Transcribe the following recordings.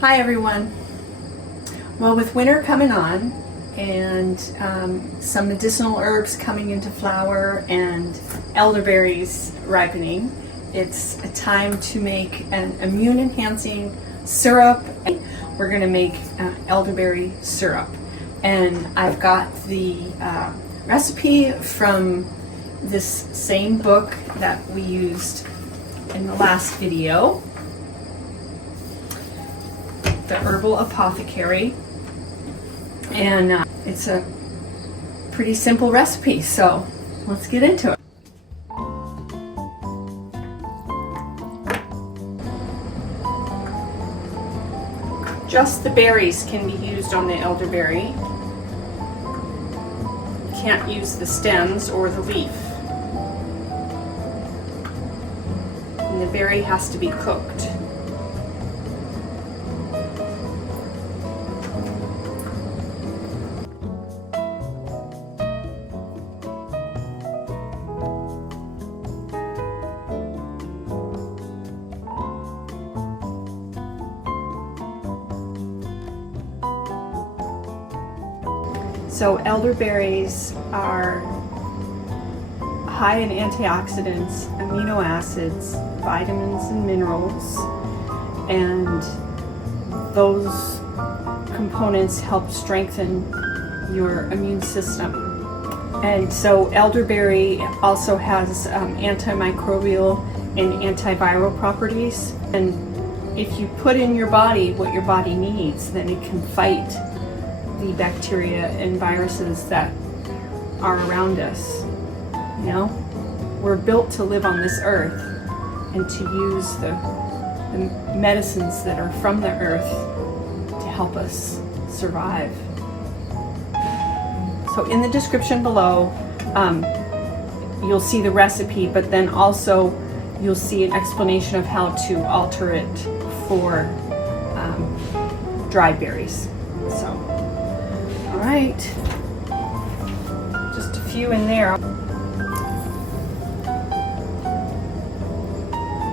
Hi everyone. Well, with winter coming on and some medicinal herbs coming into flower and elderberries ripening, it's a time to make an immune enhancing syrup. We're going to make elderberry syrup, and I've got the recipe from this same book that we used in the last video, the Herbal Apothecary, and it's a pretty simple recipe, so let's get into it. Just the berries can be used on the elderberry. Can't use the stems or the leaf. And the berry has to be cooked. So elderberries are high in antioxidants, amino acids, vitamins and minerals, and those components help strengthen your immune system. And so elderberry also has antimicrobial and antiviral properties, and if you put in your body what your body needs, then it can fight the bacteria and viruses that are around us. You know, we're built to live on this earth and to use the medicines that are from the earth to help us survive. So in the description below, you'll see the recipe, but then also you'll see an explanation of how to alter it for dried berries. So all right, just a few in there.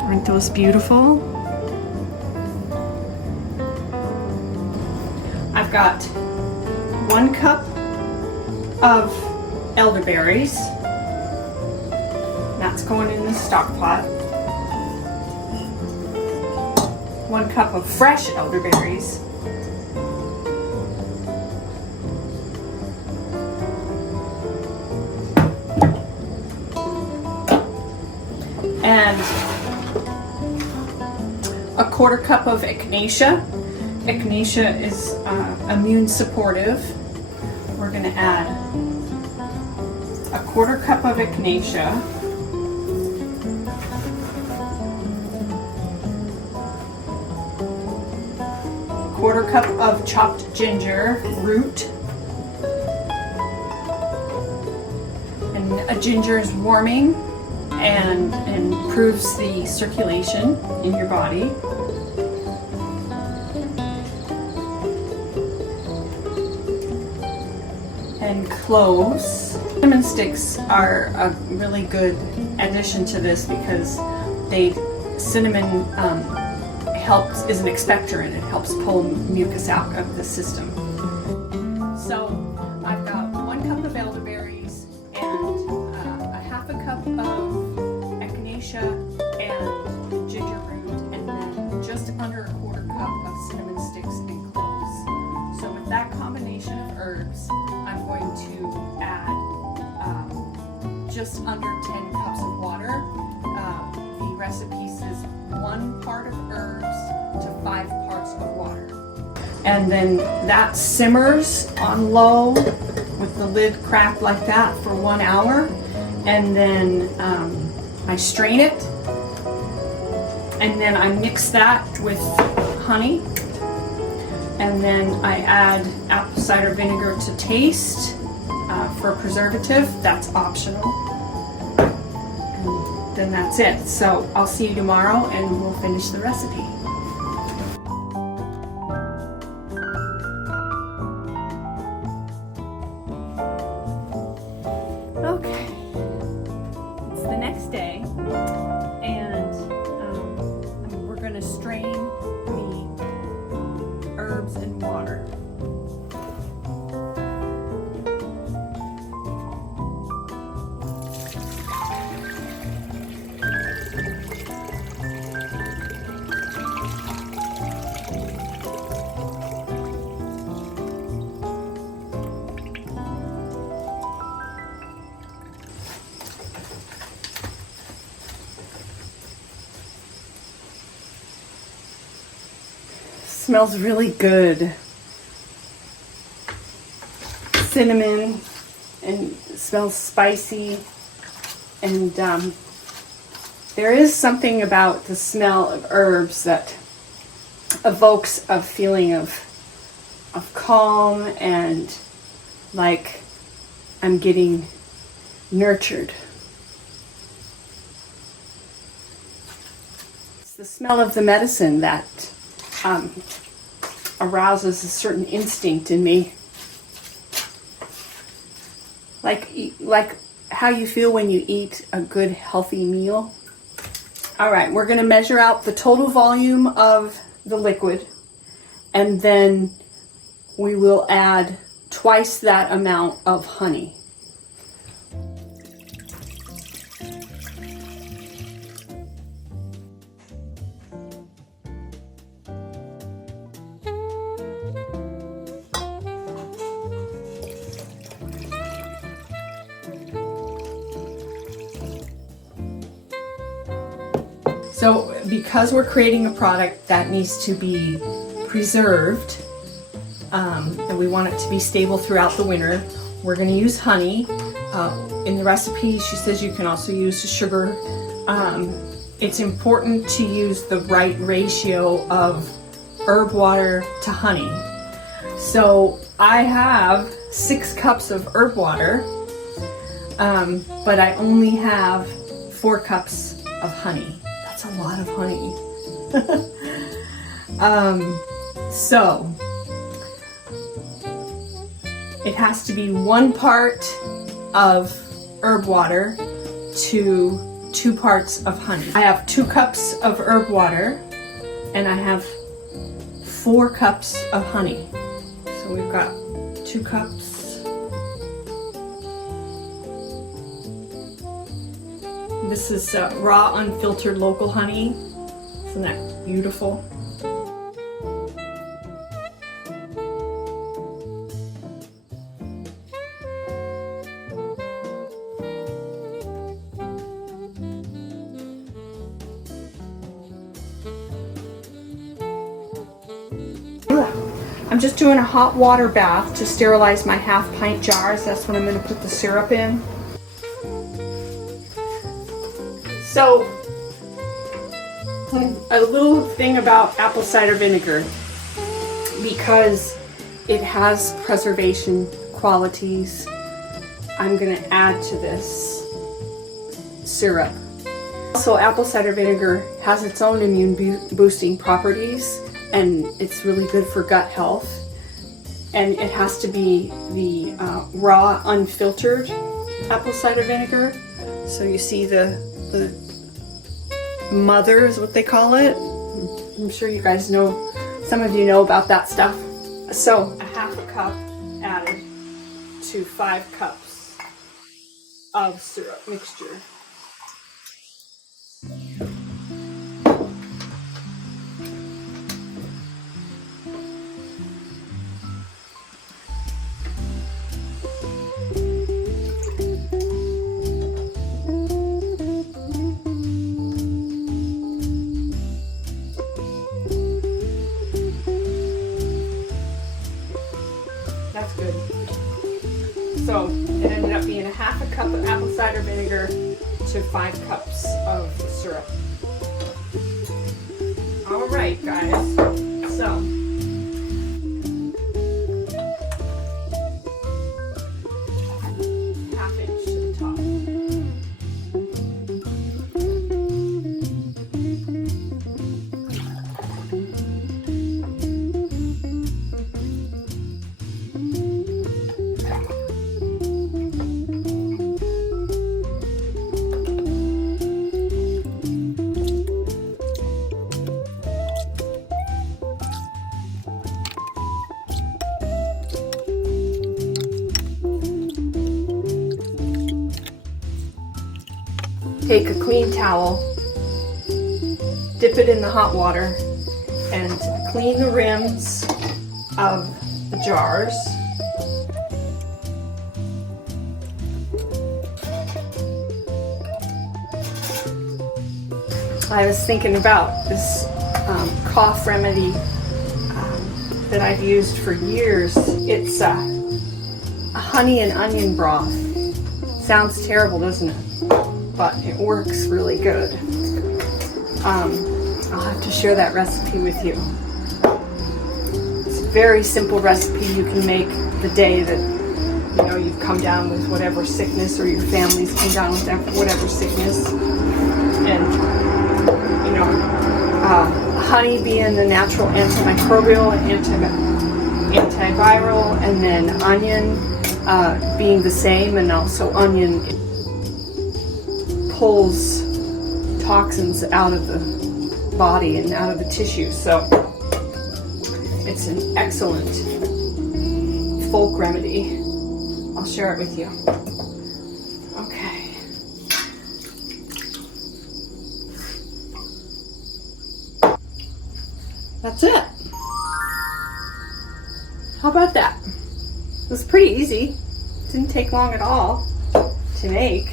Aren't those beautiful? I've got 1 cup of elderberries. That's going in the stock pot. 1 cup of fresh elderberries. And a 1/4 cup of echinacea. Echinacea is immune supportive. We're going to add a 1/4 cup of echinacea, a 1/4 cup of chopped ginger root. And ginger is warming and improves the circulation in your body. And cloves. Cinnamon sticks are a really good addition to this because cinnamon is an expectorant. It helps pull mucus out of the system. So I've got 1 cup of elderberries and a 1/2 cup of echinacea and ginger root, and then just under a 1/4 cup of cinnamon sticks and cloves. So with that combination of herbs, I'm going to add just under 10 cups of water. The recipe says 1 part of herbs to 5 parts of water. And then that simmers on low with the lid cracked like that for 1 hour. And then I strain it, and then I mix that with honey, and then I add apple cider vinegar to taste for preservative. That's optional. And then that's it. So I'll see you tomorrow and we'll finish the recipe. Okay, it's the next day, and we're going to strain the Smells really good. Cinnamon, and it smells spicy. And there is something about the smell of herbs that evokes a feeling of calm and like I'm getting nurtured. It's the smell of the medicine that arouses a certain instinct in me. Like how you feel when you eat a good healthy meal. All right, we're going to measure out the total volume of the liquid, and then we will add twice that amount of honey. So because we're creating a product that needs to be preserved, and we want it to be stable throughout the winter, we're going to use honey. In the recipe, she says you can also use sugar. It's important to use the right ratio of herb water to honey. So I have 6 cups of herb water, but I only have 4 cups of honey. That's a lot of honey. So it has to be 1 part of herb water to 2 parts of honey. I have 2 cups of herb water and I have 4 cups of honey. So we've got 2 cups. This is raw, unfiltered local honey. Isn't that beautiful? I'm just doing a hot water bath to sterilize my half-pint jars. That's when I'm going to put the syrup in. So, a little thing about apple cider vinegar, because it has preservation qualities, I'm going to add to this syrup. Also, apple cider vinegar has its own immune boosting properties, and it's really good for gut health. And it has to be the raw, unfiltered apple cider vinegar. So you see the mother is what they call it. I'm sure you guys know, some of you know about that stuff. So a half a cup added to 5 cups of syrup mixture. That's good. So it ended up being a half a cup of apple cider vinegar to 5 cups of syrup. All right, guys. So half-inch to the top. Take a clean towel, dip it in the hot water, and clean the rims of the jars. I was thinking about this cough remedy that I've used for years. It's honey and onion broth. Sounds terrible, doesn't it? But it works really good. I'll have to share that recipe with you. It's a very simple recipe you can make the day that you've come down with whatever sickness, or your family's come down with whatever sickness. And honey being the natural antimicrobial and antiviral, and then onion being the same, and also onion pulls toxins out of the body and out of the tissue. So it's an excellent folk remedy. I'll share it with you. Okay. That's it. How about that? It was pretty easy. Didn't take long at all to make.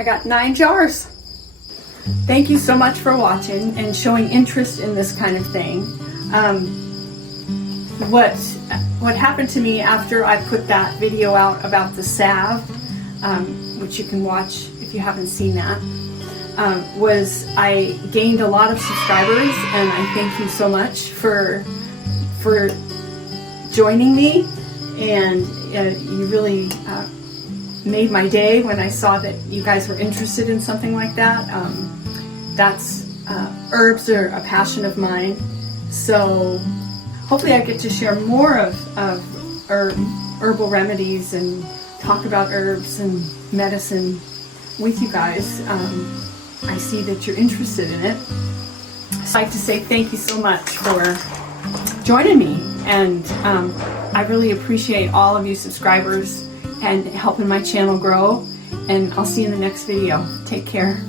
I got 9 jars. Thank you so much for watching and showing interest in this kind of thing. What happened to me after I put that video out about the salve, which you can watch if you haven't seen that, was I gained a lot of subscribers, and I thank you so much for joining me, and you really made my day when I saw that you guys were interested in something like that. Herbs are a passion of mine, so hopefully I get to share more of herbal remedies and talk about herbs and medicine with you guys. I see that you're interested in it. So I'd like to say thank you so much for joining me, and I really appreciate all of you subscribers and helping my channel grow, and I'll see you in the next video. Take care.